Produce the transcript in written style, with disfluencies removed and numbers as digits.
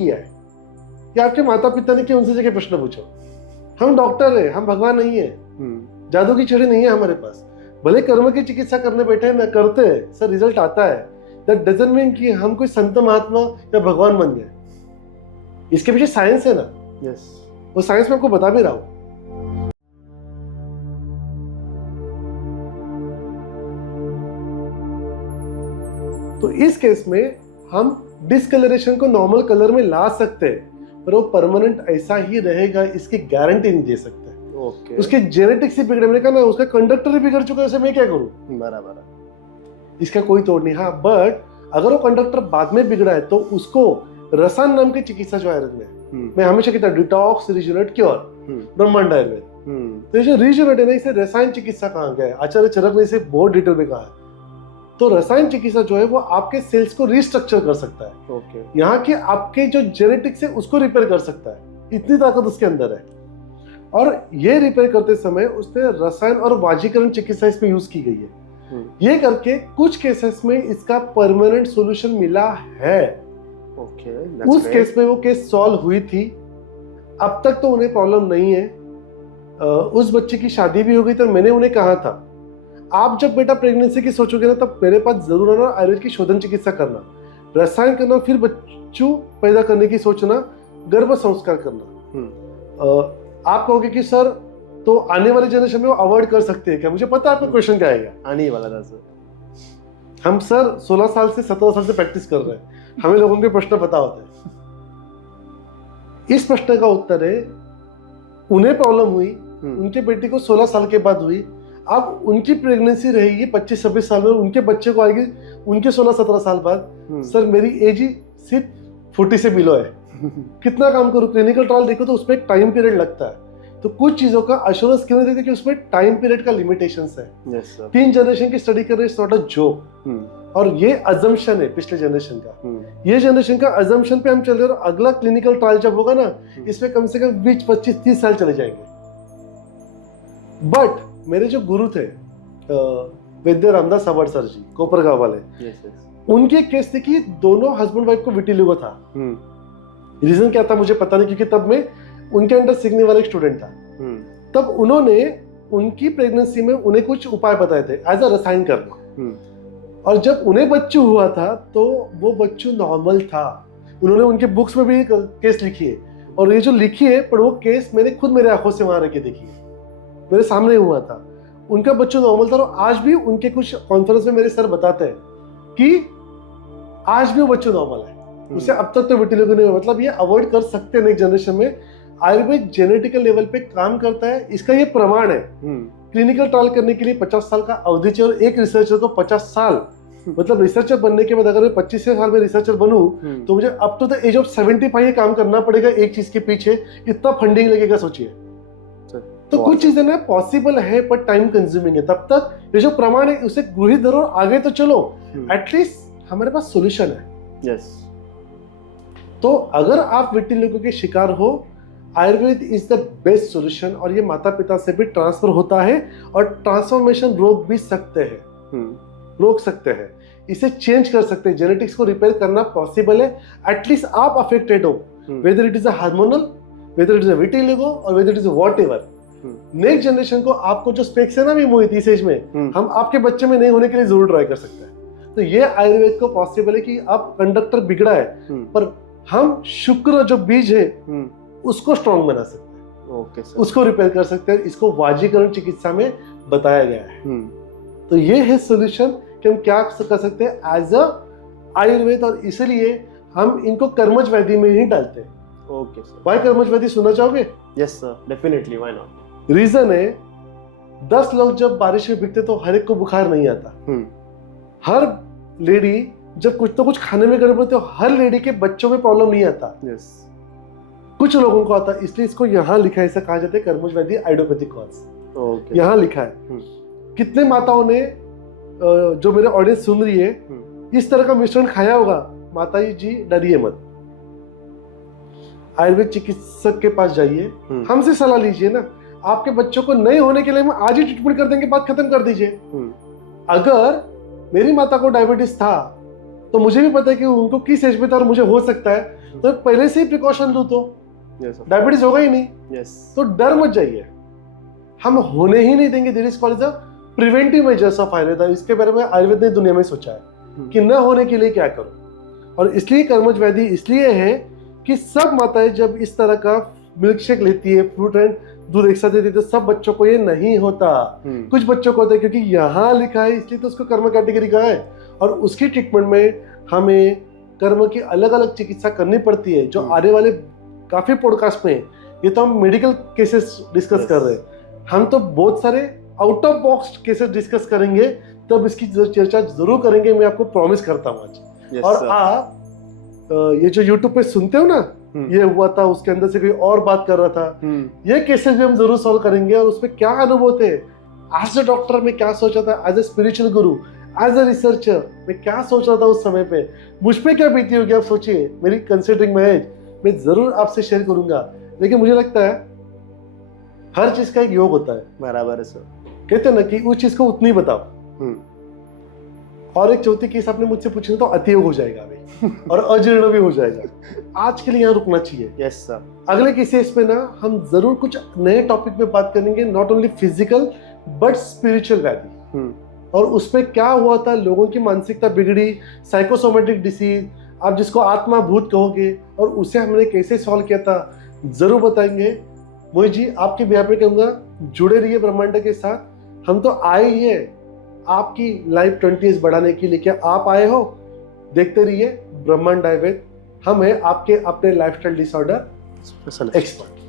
किया है या आपके माता पिता ने किया, उनसे जाके प्रश्न पूछो। हम डॉक्टर है, हम भगवान नहीं है, जादू की छड़ी नहीं है हमारे पास। भले कर्म की चिकित्सा करने बैठे हैं ना, करते हैं सर, रिजल्ट आता है, दैट डजंट मीन कि हम कोई संत महात्मा या भगवान बन गए। इसके पीछे साइंस है ना। यस, वो साइंस में आपको बता भी रहा हूं। तो इस केस में हम डिसकलरेशन को नॉर्मल कलर में ला सकते हैं, पर वो परमानेंट ऐसा ही रहेगा इसकी गारंटी नहीं दे सकते। ओके, उसके जेनेटिक्स ही बिगड़े, मैंने कहा ना उसका कंडक्टर ही बिगड़ चुका है, उसे मैं क्या करूं? बराबर, इसका कोई तोड़ नहीं। हाँ, बट अगर वो कंडक्टर बाद में बिगड़ा है तो उसको रसायन नाम की चिकित्सा जो आयुर्वेद में, मैं हमेशा कहता हूँ डिटॉक्स, रिजुनेट, क्योर, ब्रह्मांड आयुर्वेद। तो ये जो रिजुनेट है ना, इसे रसायन चिकित्सा कहा गया है, आचार्य चरक ने इसे बहुत डिटेल में कहा है। तो रसायन चिकित्सा जो है वो आपके सेल्स को रिस्ट्रक्चर कर सकता है। ओके, यहाँ के आपके जो जेनेटिक्स है उसको रिपेयर कर सकता है, इतनी ताकत उसके अंदर है। और ये रिपेयर करते समय उसने रसायन और वाजीकरण चिकित्सा इसमें यूज की गई है। ये करके कुछ केसेस में इसका परमानेंट सॉल्यूशन मिला है। ओके, उस केस में वो केस सॉल्व हुई थी। अब तक तो उन्हें प्रॉब्लम नहीं है। उस बच्चे की शादी भी हो गई। तो मैंने उन्हें कहा था, आप जब बेटा प्रेगनेंसी की सोचोगे ना, तब मेरे पास जरूर आना, आयुर्वेद की शोधन चिकित्सा करना, रसायन करना, फिर बच्चों पैदा करने की सोचना, गर्भ संस्कार करना। आप कहोगे कि सर तो आने वाली जनरेशन में वो अवॉइड कर सकते हैं क्या? मुझे पता है आपका क्वेश्चन क्या आएगा। आने वाला था सर। हम सर 16 साल से 17 साल से प्रैक्टिस कर रहे हैं, हमें लोगों के प्रश्न पता होते हैं। इस प्रश्न का उत्तर है, उन्हें प्रॉब्लम हुई, उनके बेटी को 16 साल के बाद हुई, अब उनकी प्रेगनेंसी रहेगी 25-26 साल में, उनके बच्चे को आएगी उनके 16-17 साल बाद। सर मेरी एज ही सिर्फ 40 से बिलो है, कितना काम करूं? क्लिनिकल ट्रायल देखो तो उसमें एक टाइम पीरियड लगता है। तो कुछ चीजों का अश्योरेंस क्यों नहीं देते कि उसमें टाइम पीरियड का लिमिटेशंस है। यस सर, 3 जनरेशन की स्टडी कर रहे हैं, इट्स नॉट अ जोक। और ये अजम्पशन है पिछले जनरेशन का। ये जनरेशन का अजम्पशन पे हम चल रहे हैं, और अगला क्लिनिकल ट्रायल जब होगा ना, इसमें कम से कम 20-25-30 साल चले जाएंगे। बट मेरे जो गुरु थे वैद्य रामदास अवार्ड सर जी, कोपरगांव वाले, उनकी एक केस थी कि दोनों हस्बैंड वाइफ को विटिलिगो था। रीजन क्या था मुझे पता नहीं, क्योंकि तब मैं उनके अंडर सीखने वाला एक स्टूडेंट था। तब उन्होंने उनकी प्रेगनेंसी में उन्हें कुछ उपाय बताए थे एज अ रसायन करना। और जब उन्हें बच्चू हुआ था तो वो बच्चू नॉर्मल था। उन्होंने उनके बुक्स में भी केस लिखी है, और ये जो लिखी है, पर वो केस मैंने खुद मेरे आंखों से वहां रह के देखी है, मेरे सामने हुआ था। उनका बच्चू नॉर्मल था, और आज भी उनके कुछ कॉन्फ्रेंस में मेरे सर बताते हैं कि आज भी वो बच्चू नॉर्मल है। उसे अब तक तो विटिलिगो नहीं हुआ। मतलब ये अवॉइड कर सकते हैं नेक्स्ट जनरेशन में। आयुर्वेद जेनेटिकल लेवल पे काम करता है, इसका ये प्रमाण है। क्लिनिकल ट्रायल करने के लिए 50 साल का अवधि चाहिए, और एक रिसर्चर को 50 साल, मतलब रिसर्चर बनने के बाद अगर मैं 25 साल में रिसर्चर बनूं तो मुझे up to the age of 75 काम करना पड़ेगा एक चीज के पीछे। इतना फंडिंग लगेगा, सोचिए। तो कुछ चीजें ना पॉसिबल है, पर टाइम कंज्यूमिंग है। तब तक ये जो प्रमाण है उसे गृहित धरो, आगे तो चलो, एटलीस्ट हमारे पास सोल्यूशन है। यस। तो अगर आप विटिलिगो के शिकार हो, Ayurveda is the best solution. और ये माता पिता से भी ट्रांसफर होता है, और ट्रांसफॉर्मेशन रोक भी सकते हैं, रोक सकते हैं, इसे चेंज कर सकते हैं। जेनेटिक्स को रिपेयर करना पॉसिबल है। एटलीस्ट आप अफेक्टेड हो, whether it is a hormonal, whether it is a vitiligo, और whether it is whatever. Next generation को आपको जो स्पेक्स है ना भी मोहित इस एज में, हम आपके बच्चे में नहीं होने के लिए जरूर ट्राई कर सकते हैं। तो ये आयुर्वेद को पॉसिबल है कि अब कंडक्टर बिगड़ा है, पर हम शुक्र जो बीज है उसको स्ट्रॉन्ग बना सकते हैं। ओके सर, उसको रिपेयर कर सकते हैं। इसको वाजीकरण चिकित्सा में बताया गया है। तो ये है सॉल्यूशन कि हम क्या कर सकते हैं एज अ आयुर्वेद, और इसलिए हम इनको कर्मज वैदि में ही डालते हैं। Okay sir. वाई कर्मज वैदि सुनना चाहोगे? Yes sir, definitely, why not. Reason है, 10 लोग जब बारिश में भीगते तो हर एक को बुखार नहीं आता। हर लेडी जब कुछ तो कुछ खाने में गड़बड़ होती है, हर लेडी के बच्चों में प्रॉब्लम नहीं आता। यस। कुछ लोगों को आता है, इसलिए इसको यहाँ लिखा है, ऐसा कहा जाता है कर्मज वैदि आइडियोपैथिक कॉज। ओके। यहाँ लिखा है। कितने माताओं ने, जो मेरे ऑडियंस सुन रही है, इस तरह का मिश्रण खाया होगा? माता जी डरिए मत, आयुर्वेद चिकित्सक के पास जाइए, हमसे सलाह लीजिए ना। आपके बच्चों को नहीं होने के लिए हम आज ही ट्रीटमेंट कर देंगे, बात खत्म कर दीजिए। अगर मेरी माता को डायबिटीज था तो मुझे भी पता है कि उनको किस एज में था और मुझे हो सकता है, तो पहले से ही प्रिकॉशन लूं तो Yes, sir. डायबिटीज होगा ही नहीं। Yes. तो डर मत जाइए, हम होने ही नहीं देंगे। There is called the preventive measures of Ayurveda. इसके बारे में आयुर्वेद ने दुनिया में सोचा है कि न होने के लिए क्या करो। और इसलिए कर्मज व्याधि इसलिए है कि सब माताएं जब इस तरह का मिल्क शेक लेती है, फ्रूट एंड दूध एक साथ देती है, तो सब बच्चों को ये नहीं होता। कुछ बच्चों को होता है, क्योंकि यहाँ लिखा है इसलिए तो उसको कर्म कैटेगरी का है। और उसकी ट्रीटमेंट में हमें कर्म की अलग अलग चिकित्सा करनी पड़ती है, जो आने वाले काफी पॉडकास्ट में, ये तो हम मेडिकल केसेस डिस्कस कर रहे हैं, हम तो बहुत सारे out of box cases discuss करेंगे, तब इसकी चर्चा जरूर करेंगे, मैं आपको प्रॉमिस करता हूँ आज। Yes, और sir. ये जो यूट्यूब पे सुनते हो ना, ये हुआ था, उसके अंदर से कोई और बात कर रहा था, ये केसेस भी हम जरूर सॉल्व करेंगे। और उसमें क्या अनुभव थे, एज अ डॉक्टर मैं क्या सोचा था, as a spiritual Guru, as a researcher मैं क्या सोच रहा था उस समय पे, मुझ पे क्या बीती होगी आप सोचिए, मेरी कंसिडरिंग माय एज, मैं जरूर आपसे शेयर करूंगा। लेकिन मुझे लगता है हर चीज का एक योग होता है। बराबर है सर। कहते हैं ना कि उस चीज को उतनी बताओ। और एक चौथी केस आपने मुझसे पूछी तो अतियोग हो जाएगा अभी और अजीर्ण भी हो जाएगा। आज के लिए यहाँ रुकना चाहिए। Yes sir. अगले केसेस पे ना हम जरूर कुछ नए टॉपिक पे बात करेंगे, not only physical but spiritual व्याधि, और उसमें क्या हुआ था, लोगों की मानसिकता बिगड़ी, साइकोसोमेटिक डिसीज, आप जिसको आत्मा भूत कहोगे, और उसे हमने कैसे सॉल्व किया था जरूर बताएंगे। मोहित जी आपके बिहार में कहूँगा, जुड़े रहिए ब्रह्मांड के साथ। हम तो आए ही है आपकी लाइफ 20 ईयर्स बढ़ाने के लिए। क्या आप आए हो? देखते रहिए ब्रह्मांड आयुर्वेद। हम है आपके अपने लाइफस्टाइल डिसऑर्डर एक्सपर्ट।